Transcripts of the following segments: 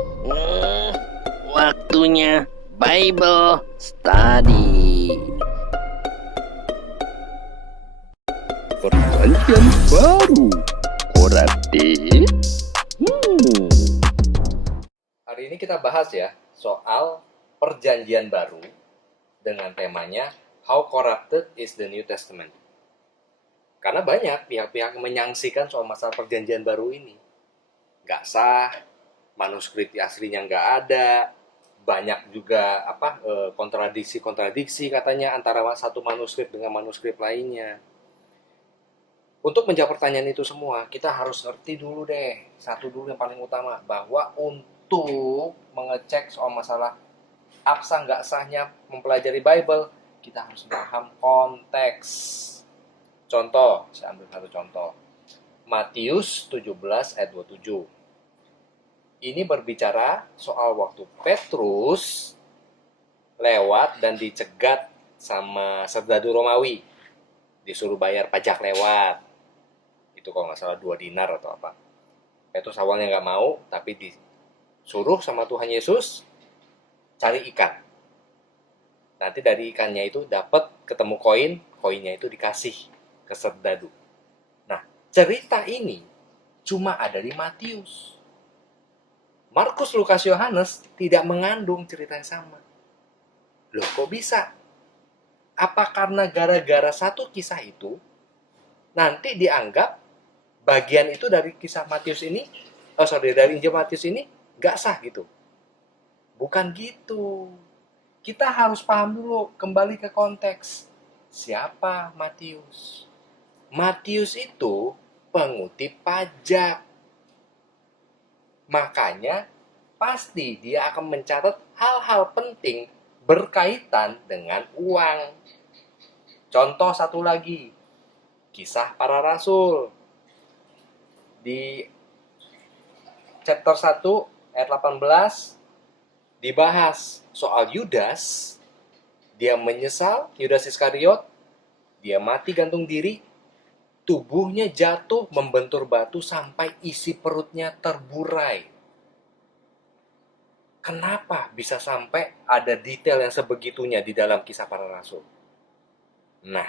Hmm, waktunya Bible Study. Perjanjian baru. Korate. Hari ini kita bahas ya soal perjanjian baru dengan temanya How Corrupted is the New Testament. Karena banyak pihak-pihak menyaksikan soal masalah perjanjian baru ini. Nggak sah, manuskrip aslinya nggak ada, banyak juga kontradiksi katanya antara satu manuskrip dengan manuskrip lainnya. Untuk menjawab pertanyaan itu semua, kita harus ngerti dulu deh, satu dulu yang paling utama, bahwa untuk mengecek soal masalah absah nggak sahnya mempelajari Bible, kita harus paham konteks. Contoh, saya ambil satu contoh. Matius 17 ayat 27. Ini berbicara soal waktu Petrus lewat dan dicegat sama serdadu Romawi. Disuruh bayar pajak lewat. Itu kalau nggak salah 2 dinar atau apa. Petrus awalnya nggak mau, tapi disuruh sama Tuhan Yesus cari ikan. Nanti dari ikannya itu dapat ketemu koin, koinnya itu dikasih ke serdadu. Nah, cerita ini cuma ada di Matius. Markus, Lukas, Yohanes tidak mengandung cerita yang sama. Loh, kok bisa? Apa karena gara-gara satu kisah itu nanti dianggap bagian itu dari kisah Matius ini, dari Injil Matius ini nggak sah gitu? Bukan gitu. Kita harus paham dulu, kembali ke konteks. Siapa Matius? Matius itu pengutip pajak. Makanya pasti dia akan mencatat hal-hal penting berkaitan dengan uang. Contoh satu lagi, Kisah Para Rasul. Di chapter 1 ayat 18 dibahas soal Yudas. Dia menyesal, Yudas Iskariot, dia mati gantung diri, tubuhnya jatuh membentur batu sampai isi perutnya terburai. Kenapa bisa sampai ada detail yang sebegitunya di dalam Kisah Para Rasul? Nah,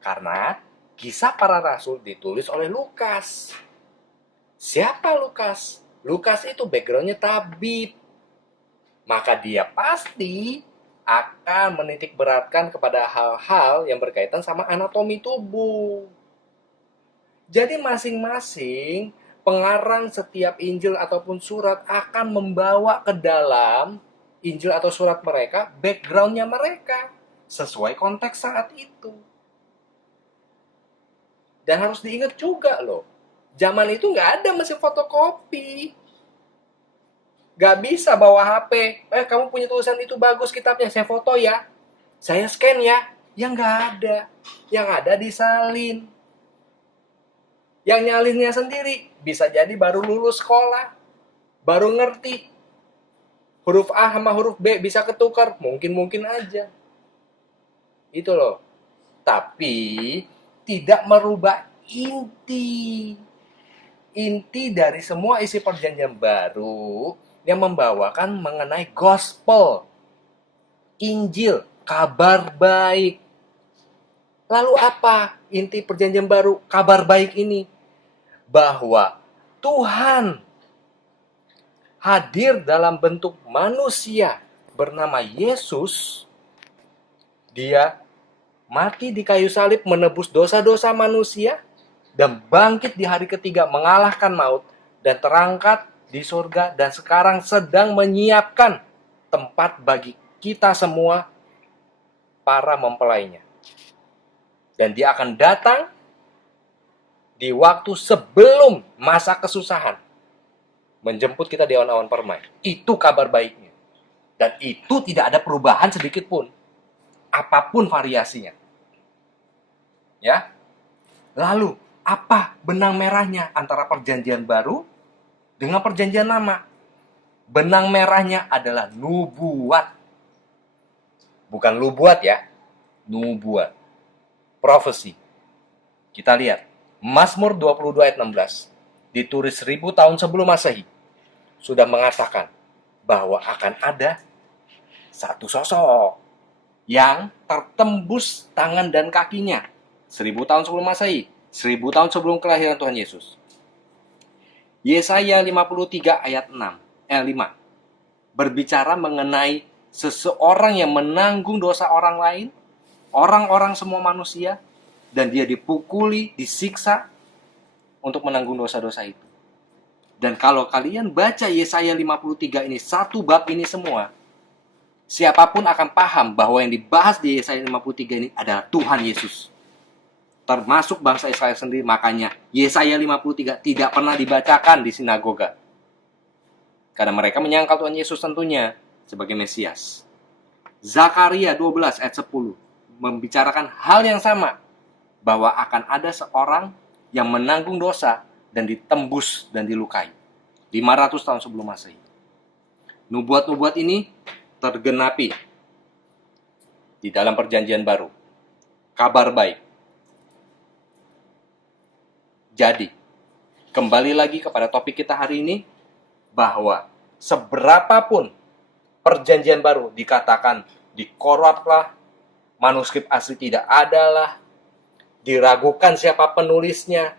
karena Kisah Para Rasul ditulis oleh Lukas. Siapa Lukas? Lukas itu backgroundnya tabib. Maka dia pasti akan menitik beratkan kepada hal-hal yang berkaitan sama anatomi tubuh. Jadi masing-masing pengarang setiap Injil ataupun surat akan membawa ke dalam Injil atau surat mereka backgroundnya mereka sesuai konteks saat itu. Dan harus diingat juga loh, zaman itu nggak ada mesin fotokopi. Nggak bisa bawa HP, kamu punya tulisan itu bagus kitabnya, saya foto ya, saya scan ya. Yang nggak ada. Yang ada disalin. Yang nyalinnya sendiri bisa jadi baru lulus sekolah, baru ngerti huruf A sama huruf B bisa ketukar, mungkin aja. Itu loh. Tapi tidak merubah inti dari semua isi perjanjian baru yang membawakan mengenai gospel, Injil, kabar baik. Lalu apa inti perjanjian baru, kabar baik ini? Bahwa Tuhan hadir dalam bentuk manusia bernama Yesus. Dia mati di kayu salib menebus dosa-dosa manusia dan bangkit di hari ketiga mengalahkan maut dan terangkat di surga dan sekarang sedang menyiapkan tempat bagi kita semua para mempelainya. Dan dia akan datang di waktu sebelum masa kesusahan menjemput kita di awan-awan permai. Itu kabar baiknya. Dan itu tidak ada perubahan sedikit pun. Apapun variasinya. Ya. Lalu, apa benang merahnya antara perjanjian baru dengan perjanjian lama? Benang merahnya adalah nubuat. Bukan lubuat ya. Nubuat. Prophecy. Kita lihat. Mazmur 22 ayat 16. Ditulis 1000 tahun sebelum Masehi. Sudah mengatakan, bahwa akan ada satu sosok yang tertembus tangan dan kakinya 1000 tahun sebelum Masehi, 1000 tahun sebelum kelahiran Tuhan Yesus. Yesaya 53 ayat 5 berbicara mengenai seseorang yang menanggung dosa orang lain, orang-orang semua manusia, dan dia dipukuli, disiksa untuk menanggung dosa-dosa itu. Dan kalau kalian baca Yesaya 53 ini, satu bab ini semua, siapapun akan paham bahwa yang dibahas di Yesaya 53 ini adalah Tuhan Yesus. Termasuk bangsa Israel sendiri, makanya Yesaya 53 tidak pernah dibacakan di sinagoga. Karena mereka menyangkal Tuhan Yesus tentunya sebagai Mesias. Zakaria 12 ayat 10 membicarakan hal yang sama, bahwa akan ada seorang yang menanggung dosa dan ditembus dan dilukai 500 tahun sebelum Masehi. Nubuat-nubuat ini tergenapi di dalam perjanjian baru. Kabar baik. Jadi, kembali lagi kepada topik kita hari ini, bahwa seberapapun perjanjian baru dikatakan dikoruplah, manuskrip asli tidak adalah, diragukan siapa penulisnya,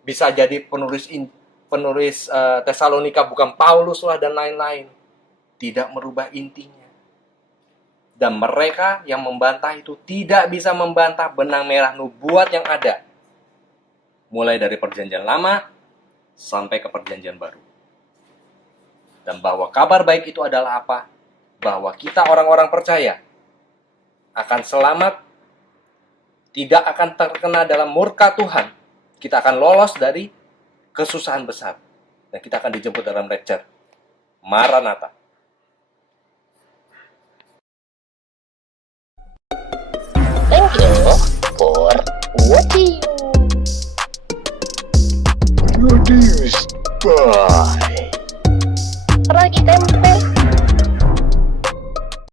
bisa jadi penulis Tesalonika bukan Paulus lah dan lain-lain, tidak merubah intinya. Dan mereka yang membantah itu tidak bisa membantah benang merah nubuat yang ada, mulai dari perjanjian lama sampai ke perjanjian baru. Dan bahwa kabar baik itu adalah apa? Bahwa kita orang-orang percaya akan selamat, tidak akan terkena dalam murka Tuhan. Kita akan lolos dari kesusahan besar. Dan kita akan dijemput dalam rapture. Maranatha. Thank you for watching. Produced by Ragi Tembak.